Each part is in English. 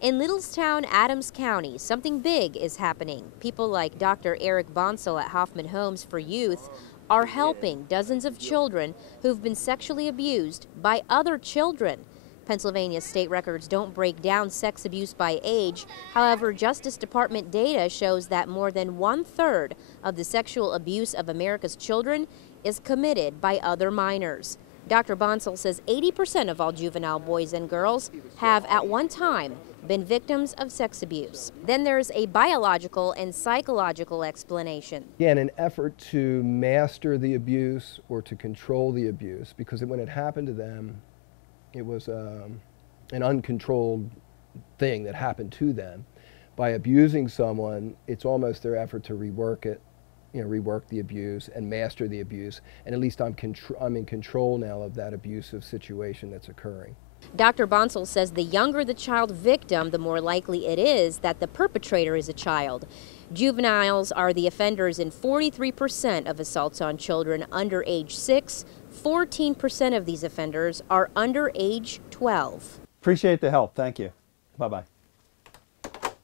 In Littlestown, Adams County, something big is happening. People like Dr. Eric Bonsall at Hoffman Homes for Youth are helping dozens of children who've been sexually abused by other children. Pennsylvania state records don't break down sex abuse by age. However, Justice Department data shows that more than 1/3 of the sexual abuse of America's children is committed by other minors. Dr. Bonsall says 80% of all juvenile boys and girls have at one time been victims of sex abuse. Then there's a biological and psychological explanation. Again, an effort to master the abuse or to control the abuse, because when it happened to them, it was an uncontrolled thing that happened to them. By abusing someone, it's almost their effort to rework it, rework the abuse and master the abuse. And at least I'm in control now of that abusive situation that's occurring. Dr. Bonsall says the younger the child victim, the more likely it is that the perpetrator is a child. Juveniles are the offenders in 43% of assaults on children under age 6. 14% of these offenders are under age 12. Appreciate the help. Thank you. Bye-bye.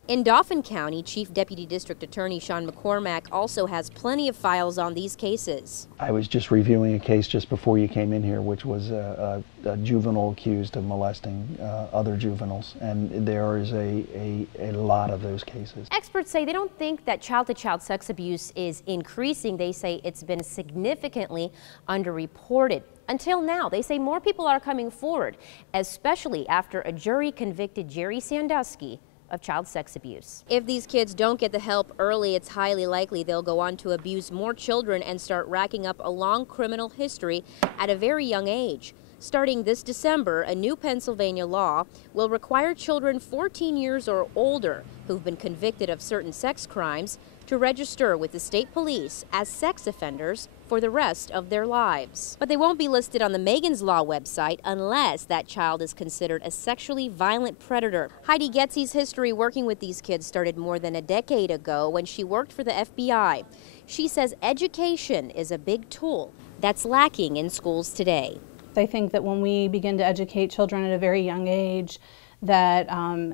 In Dauphin County, Chief Deputy District Attorney Sean McCormack also has plenty of files on these cases. I was just reviewing a case just before you came in here, which was a juvenile accused of molesting other juveniles, and there is a lot of those cases. Experts say they don't think that child-to-child sex abuse is increasing. They say it's been significantly underreported. Until now, they say more people are coming forward, especially after a jury convicted Jerry Sandusky of child sex abuse. If these kids don't get the help early, it's highly likely they'll go on to abuse more children and start racking up a long criminal history at a very young age. Starting this December, a new Pennsylvania law will require children 14 years or older who've been convicted of certain sex crimes to register with the state police as sex offenders for the rest of their lives. But they won't be listed on the Megan's Law website unless that child is considered a sexually violent predator. Heidi Getzy's history working with these kids started more than a decade ago when she worked for the FBI. She says education is a big tool that's lacking in schools today. I think that when we begin to educate children at a very young age that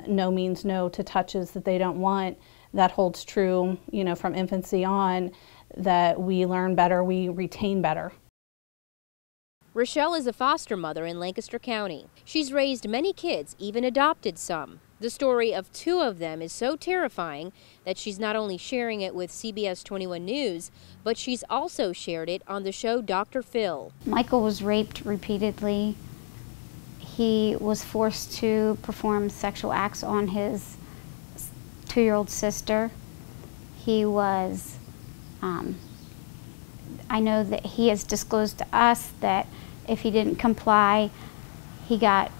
no means no to touches that they don't want, that holds true, from infancy on, that we learn better, we retain better. Rochelle is a foster mother in Lancaster County. She's raised many kids, even adopted some. The story of 2 of them is so terrifying that she's not only sharing it with CBS 21 News, but she's also shared it on the show Dr. Phil. Michael was raped repeatedly. He was forced to perform sexual acts on his 2-year-old sister. He was, I know that he has disclosed to us that if he didn't comply, he got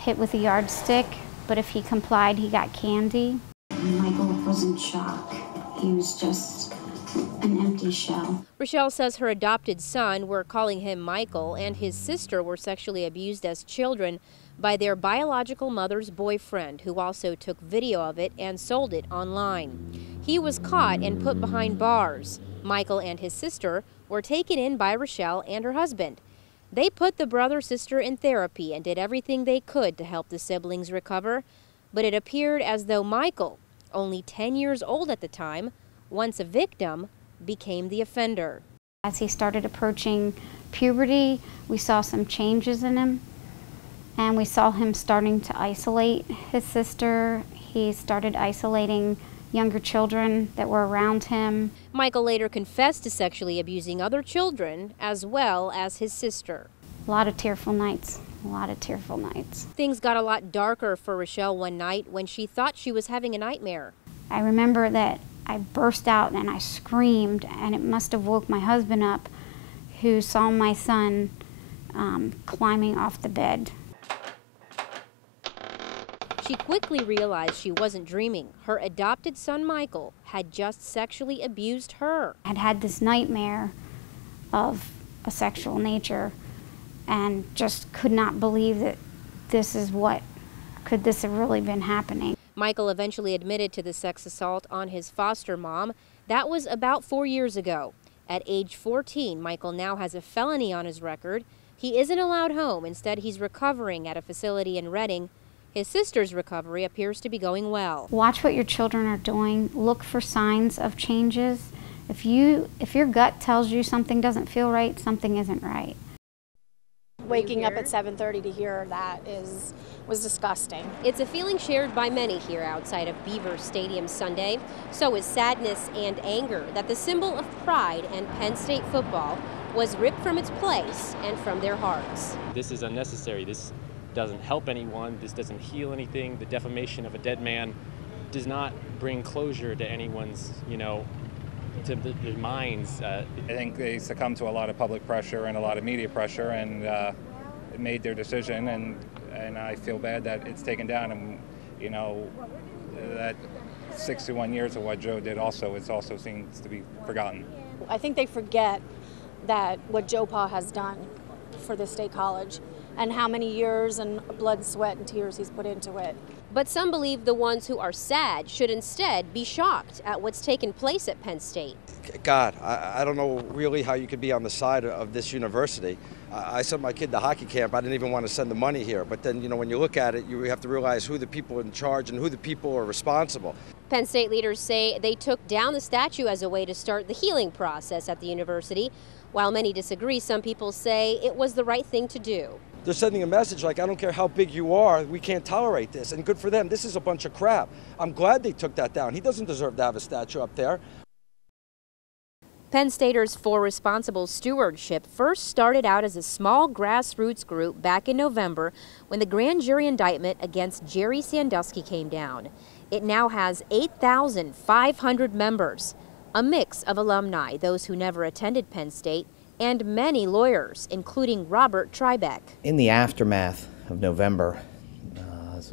hit with a yardstick, but if he complied, he got candy. Michael was in shock. He was just an empty shell. Rochelle says her adopted son, we're calling him Michael, and his sister were sexually abused as children by their biological mother's boyfriend, who also took video of it and sold it online. He was caught and put behind bars. Michael and his sister were taken in by Rochelle and her husband. They put the brother-sister in therapy and did everything they could to help the siblings recover, but it appeared as though Michael, only 10 years old at the time, once a victim, became the offender. As he started approaching puberty, we saw some changes in him, and we saw him starting to isolate his sister. He started isolating younger children that were around him. Michael later confessed to sexually abusing other children as well as his sister. A lot of tearful nights, a lot of tearful nights. Things got a lot darker for Rochelle one night when she thought she was having a nightmare. I remember that I burst out and I screamed, and it must have woke my husband up, who saw my son climbing off the bed. She quickly realized she wasn't dreaming. Her adopted son, Michael, had just sexually abused her. I'd had this nightmare of a sexual nature and just could not believe that could this have really been happening. Michael eventually admitted to the sex assault on his foster mom. That was about 4 years ago. At age 14, Michael now has a felony on his record. He isn't allowed home. Instead, he's recovering at a facility in Reading. His sister's recovery appears to be going well. Watch what your children are doing. Look for signs of changes. If your gut tells you something doesn't feel right, something isn't right. Waking up at 7:30 to hear that was disgusting. It's a feeling shared by many here outside of Beaver Stadium Sunday. So is sadness and anger that the symbol of pride and Penn State football was ripped from its place and from their hearts. This is unnecessary. This doesn't help anyone. This doesn't heal anything. The defamation of a dead man does not bring closure to anyone's, to their minds. I think they succumbed to a lot of public pressure and a lot of media pressure, and made their decision. And I feel bad that it's taken down. And that 61 years of what Joe did it also seems to be forgotten. I think they forget that what Joe Pa has done for this state college and how many years and blood, sweat, and tears he's put into it. But some believe the ones who are sad should instead be shocked at what's taken place at Penn State. God, I don't know really how you could be on the side of this university. I sent my kid to hockey camp. I didn't even want to send the money here. But then, when you look at it, you have to realize who the people in charge and who the people are responsible. Penn State leaders say they took down the statue as a way to start the healing process at the university. While many disagree, some people say it was the right thing to do. They're sending a message like, I don't care how big you are, we can't tolerate this. And good for them. This is a bunch of crap. I'm glad they took that down. He doesn't deserve to have a statue up there. Penn Staters for Responsible Stewardship first started out as a small grassroots group back in November when the grand jury indictment against Jerry Sandusky came down. It now has 8,500 members, a mix of alumni, those who never attended Penn State, and many lawyers, including Robert Tribeck. In the aftermath of November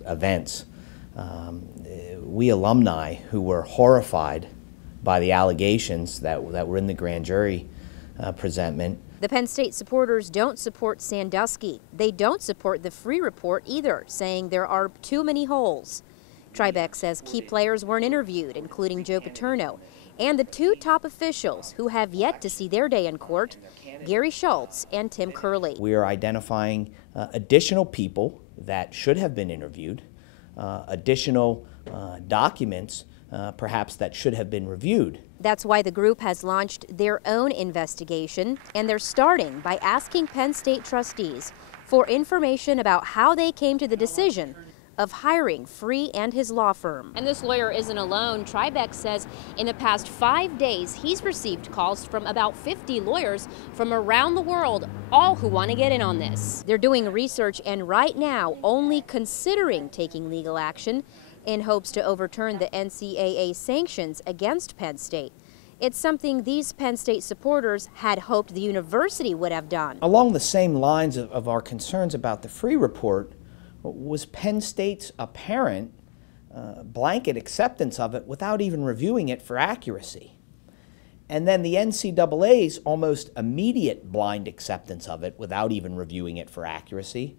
events, we alumni who were horrified by the allegations that were in the grand jury presentment. The Penn State supporters don't support Sandusky. They don't support the Free Report either, saying there are too many holes. Tribeck says key players weren't interviewed, including Joe Paterno, and the two top officials who have yet to see their day in court, Gary Schultz and Tim Curley. We are identifying additional people that should have been interviewed, additional documents perhaps that should have been reviewed. That's why the group has launched their own investigation, and they're starting by asking Penn State trustees for information about how they came to the decision of hiring Free and his law firm. And this lawyer isn't alone. Tribeck says in the past 5 days, he's received calls from about 50 lawyers from around the world, all who want to get in on this. They're doing research and right now only considering taking legal action in hopes to overturn the NCAA sanctions against Penn State. It's something these Penn State supporters had hoped the university would have done. Along the same lines of our concerns about the Free Report was Penn State's apparent blanket acceptance of it without even reviewing it for accuracy. And then the NCAA's almost immediate blind acceptance of it without even reviewing it for accuracy.